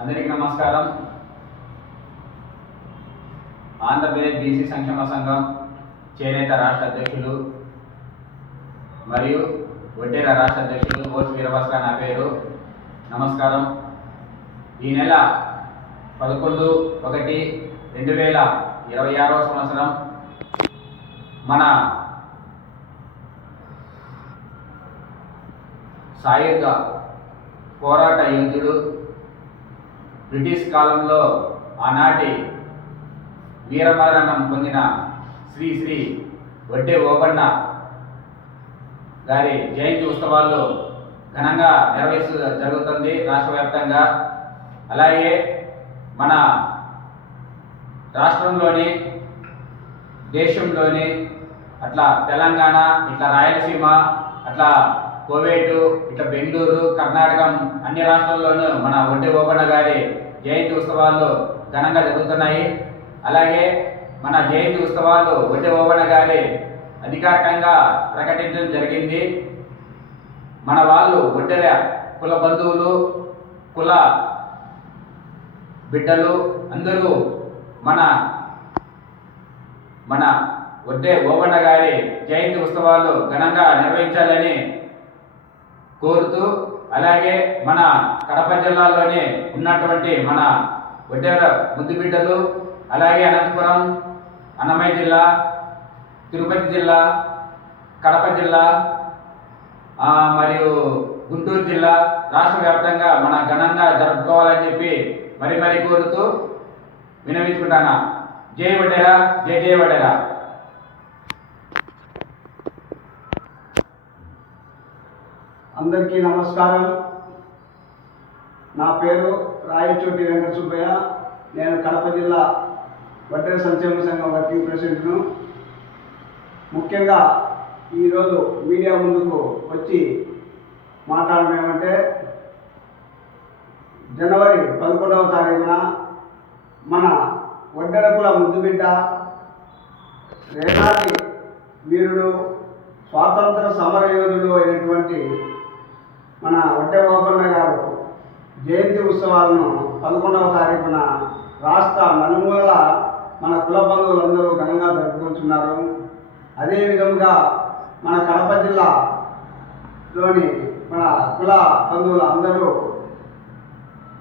అందరికీ నమస్కారం. ఆంధ్రప్రదేశ్ బీసీ సంక్షేమ సంఘం చేనేత రాష్ట్ర అధ్యక్షులు మరియు వడ్డేర రాష్ట్ర అధ్యక్షులు ఓస్ వీరభాస్కర్ నా పేరు. నమస్కారం. ఈ నెల 11/1/2026 సంవత్సరం మన సాయుధ పోరాట యోధుడు, బ్రిటిష్ కాలంలో ఆనాటి వీరమరణం పొందిన శ్రీ శ్రీ వడ్డే ఓబన్న గారి జయంతి ఉత్సవాలు ఘనంగా జరుగుతుంది రాష్ట్ర వ్యాప్తంగా. అలాగే మన రాష్ట్రంలోని, దేశంలోని, అట్లా తెలంగాణ, ఇట్లా రాయలసీమ, అట్లా కోవేటు, ఇట్లా బెంగళూరు, కర్ణాటక అన్ని రాష్ట్రాల్లోనూ మన వడ్డే ఓబన్న గారి జయంతి ఉత్సవాలు ఘనంగా జరుగుతున్నాయి. అలాగే మన జయంతి ఉత్సవాలు వడ్డే ఓబన్న గారి అధికారికంగా ప్రకటించడం జరిగింది. మన వాళ్ళు వడ్డెర కుల బంధువులు, కుల బిడ్డలు అందరూ మన వడ్డే ఓబన్న గారి జయంతి ఉత్సవాలు ఘనంగా నిర్వహించాలని కోరుతూ, అలాగే మన కడప జిల్లాలోనే ఉన్నటువంటి మన వడ్డేర ముద్దు బిడ్డలు, అలాగే అనంతపురం, అన్నమయ్య జిల్లా, తిరుపతి జిల్లా, కడప జిల్లా మరియు గుంటూరు జిల్లా రాష్ట్ర వ్యాప్తంగా మన ఘనంగా జరుపుకోవాలని చెప్పి మరీ కోరుతూ వినవించుకుంటాను. జై వడ్డేరా, జై జై వడ్డేరా. అందరికీ నమస్కారం. నా పేరు రాయచోటి వెంకట సుబ్బయ్య. నేను కడప జిల్లా వడ్డేర సంక్షేమ సంఘం వర్కింగ్ ప్రెసిడెంట్ను. ముఖ్యంగా ఈరోజు మీడియా ముందుకు వచ్చి మాట్లాడడం ఏమంటే, జనవరి 11వ తారీఖున మన వడ్డెర కుల ముద్దుబిడ్డ, రేనాటి వీరుడు, స్వాతంత్ర సమరయోధుడు అయినటువంటి మన వడ్డే ఓబన్న గారు జయంతి ఉత్సవాలను 11వ తారీఖున రాష్ట్ర నలుమూలల మన కుల బంధువులందరూ ఘనంగా జరుపుకుంటున్నారు. అదేవిధంగా మన కడప జిల్లాలోని మన కుల బంధువులు అందరూ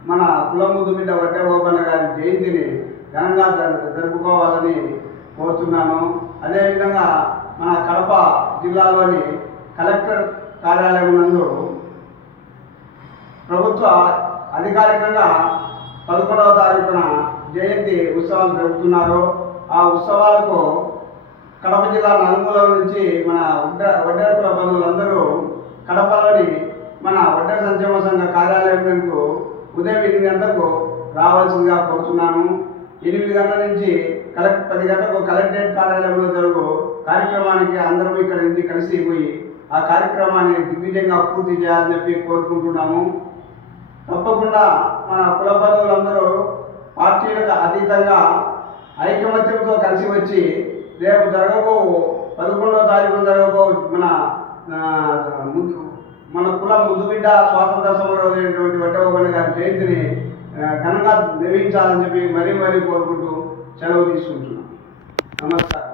మన కుల ముద్దు బిడ్డ వడ్డే ఓబన్న గారి జయంతిని ఘనంగా జరుపుకోవాలని కోరుతున్నాను. అదేవిధంగా మన కడప జిల్లాలోని కలెక్టర్ కార్యాలయం నందు ప్రభుత్వ అధికారికంగా 11వ తారీఖున జయంతి ఉత్సవాలు జరుపుతున్నారు. ఆ ఉత్సవాలకు కడప జిల్లా నలుమూలల నుంచి మన వడ్డేర కుల బంధువులందరూ కడపలోని మన వడ్డేర సంక్షేమ సంఘ కార్యాలయంకు ఉదయం 8 గంటలకు రావాల్సిందిగా కోరుతున్నాను. 8 గంటల నుంచి 10 గంటలకు కలెక్టరేట్ కార్యాలయంలో జరుగు కార్యక్రమానికి అందరూ ఇక్కడ నుంచి కలిసి పోయి ఆ కార్యక్రమాన్ని దిగ్విజయంగా పూర్తి చేయాలని చెప్పి కోరుకుంటున్నాము. తప్పకుండా మన కుల బంధువులందరూ పార్టీలకు అతీతంగా ఐకమత్యంతో కలిసి వచ్చి రేపు జరగబో 11వ తారీఖున జరగబో మన కుల ముద్దుబిడ్డ స్వాతంత్ర సమరమైనటువంటి వడ్డే ఓబన్న గారి జయంతిని ఘనంగా నిర్వహించాలని చెప్పి మరీ కోరుకుంటూ సెలవు తీసుకుంటున్నాం. నమస్కారం.